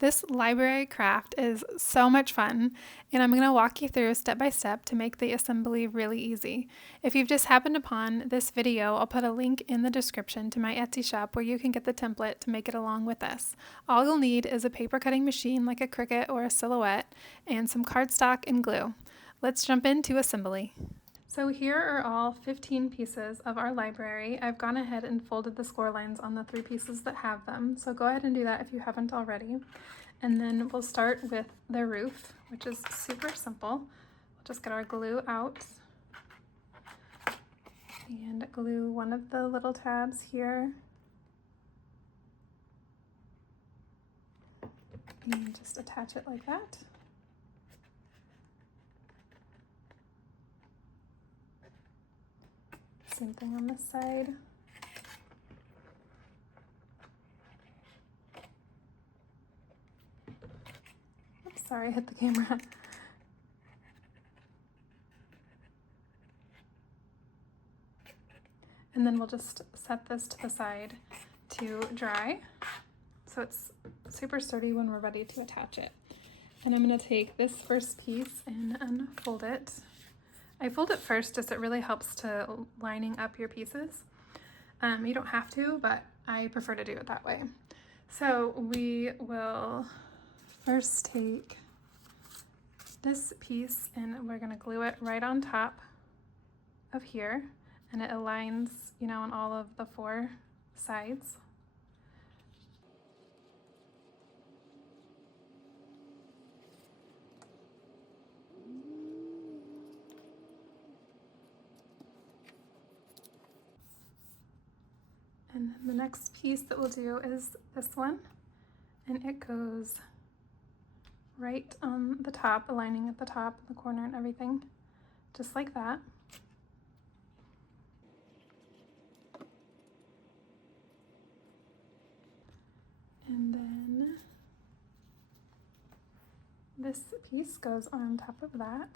This library craft is so much fun, and I'm going to walk you through step by step to make the assembly really easy. If you've just happened upon this video, I'll put a link in the description to my Etsy shop where you can get the template to make it along with this. All you'll need is a paper cutting machine like a Cricut or a Silhouette, and some cardstock and glue. Let's jump into assembly. So here are all 15 pieces of our library. I've gone ahead and folded the score lines on the 3 pieces that have them, so go ahead and do that if you haven't already. And then we'll start with the roof, which is super simple. We'll just get our glue out and glue one of the little tabs here. And just attach it like that. Same thing on this side. Oops, sorry, I hit the camera. And then we'll just set this to the side to dry, so it's super sturdy when we're ready to attach it. And I'm going to take this first piece and unfold it. I fold it first just it really helps to lining up your pieces. You don't have to, but I prefer to do it that way. So we will first take this piece and we're going to glue it right on top of here, and it aligns, on all of the 4 sides. And then the next piece that we'll do is this one, and it goes right on the top, aligning at the top, the corner and everything, just like that. And then this piece goes on top of that.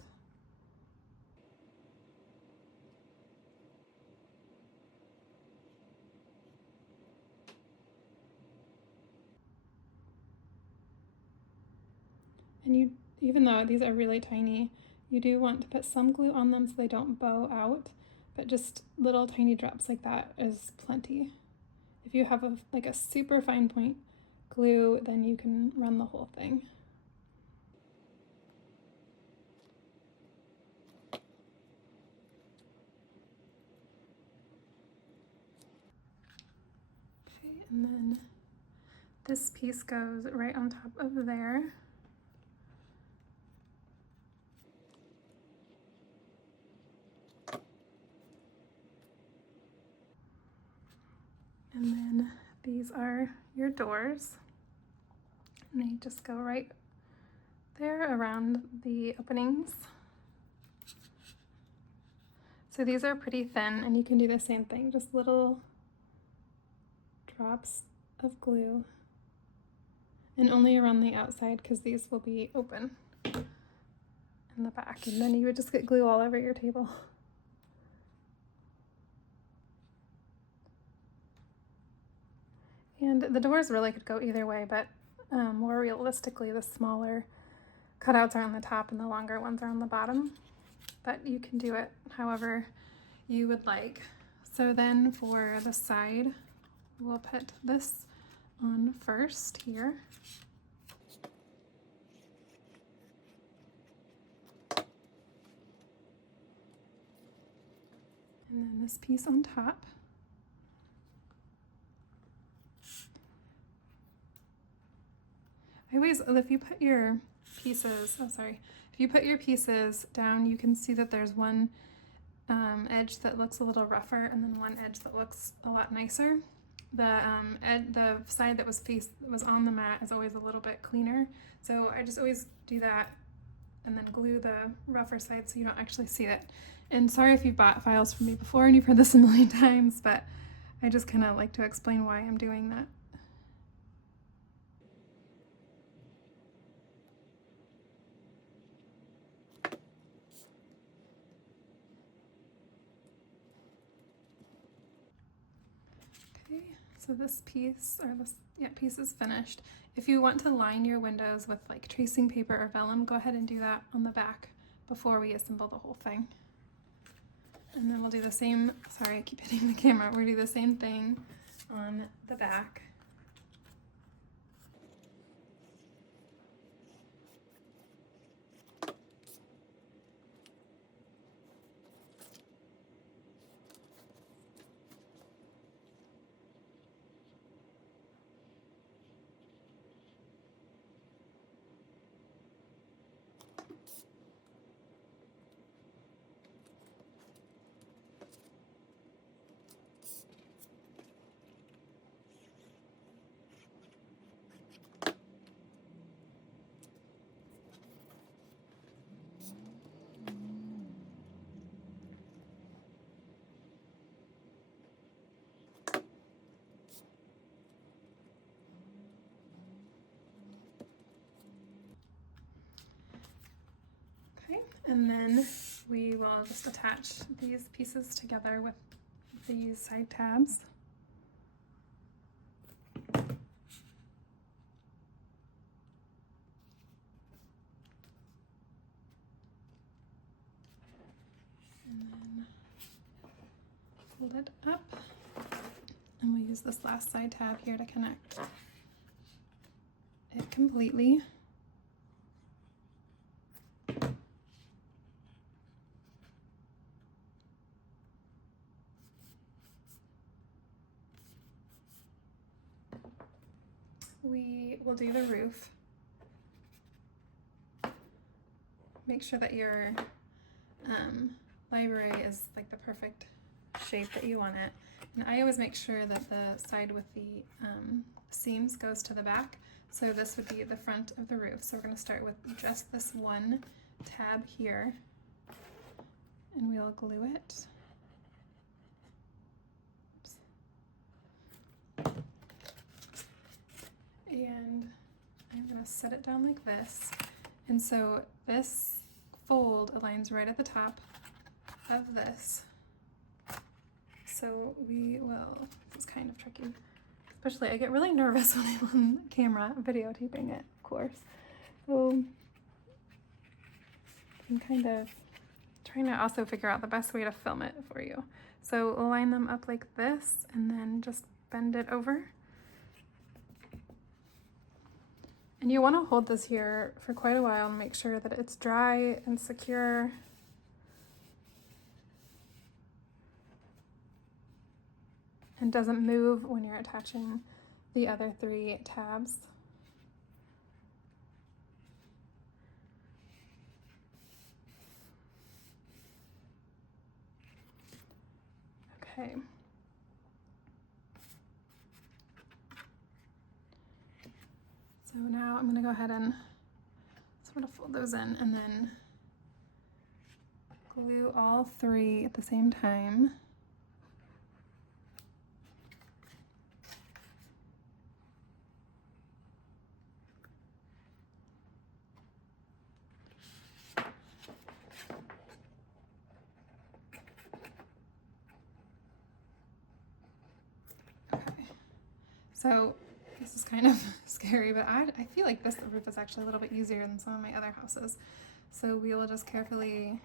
And even though these are really tiny, you do want to put some glue on them so they don't bow out, but just little tiny drops like that is plenty. If you have a super fine point glue, then you can run the whole thing. Okay, and then this piece goes right on top of there. And then these are your doors, and they just go right there around the openings. So these are pretty thin, and you can do the same thing, just little drops of glue, and only around the outside because these will be open in the back, and then you would just get glue all over your table. And the doors really could go either way, but more realistically, the smaller cutouts are on the top and the longer ones are on the bottom. But you can do it however you would like. So then for the side, we'll put this on first here. And then this piece on top. If you put your pieces, if you put your pieces down, you can see that there's one edge that looks a little rougher and then one edge that looks a lot nicer. The side that was on the mat is always a little bit cleaner, so I just always do that and then glue the rougher side so you don't actually see it. And sorry if you've bought files from me before and you've heard this a million times, but I just kind of like to explain why I'm doing that. Okay, So this piece, or this piece is finished. If you want to line your windows with like tracing paper or vellum, go ahead and do that on the back before we assemble the whole thing. And then we'll do the same, sorry I keep hitting the camera, we'll do the same thing on the back. Okay, and then we will just attach these pieces together with these side tabs. And then fold it up, and we'll use this last side tab here to connect it completely. We will do the roof. Make sure that your library is like the perfect shape that you want it. And I always make sure that the side with the seams goes to the back. So this would be the front of the roof. So we're going to start with just this one tab here, and we'll glue it. And I'm going to set it down like this. And so this fold aligns right at the top of this. So we will, this is kind of tricky, especially I get really nervous when I'm on camera videotaping it, of course. So I'm kind of trying to also figure out the best way to film it for you. So line them up like this and then just bend it over. And you want to hold this here for quite a while and make sure that it's dry and secure. And doesn't move when you're attaching the other 3 tabs. Okay. So now I'm going to go ahead and sort of fold those in and then glue all 3 at the same time. Okay. So this is kind of scary, but I feel like this roof is actually a little bit easier than some of my other houses. So we will just carefully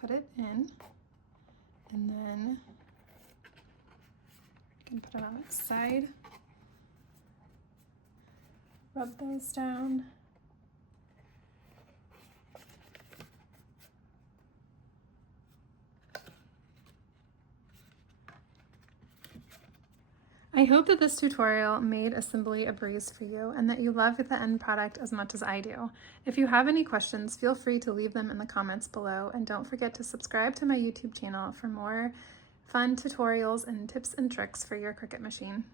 put it in, and then you can put it on its side. Rub those down. I hope that this tutorial made assembly a breeze for you and that you love the end product as much as I do. If you have any questions, feel free to leave them in the comments below, and don't forget to subscribe to my YouTube channel for more fun tutorials and tips and tricks for your Cricut machine.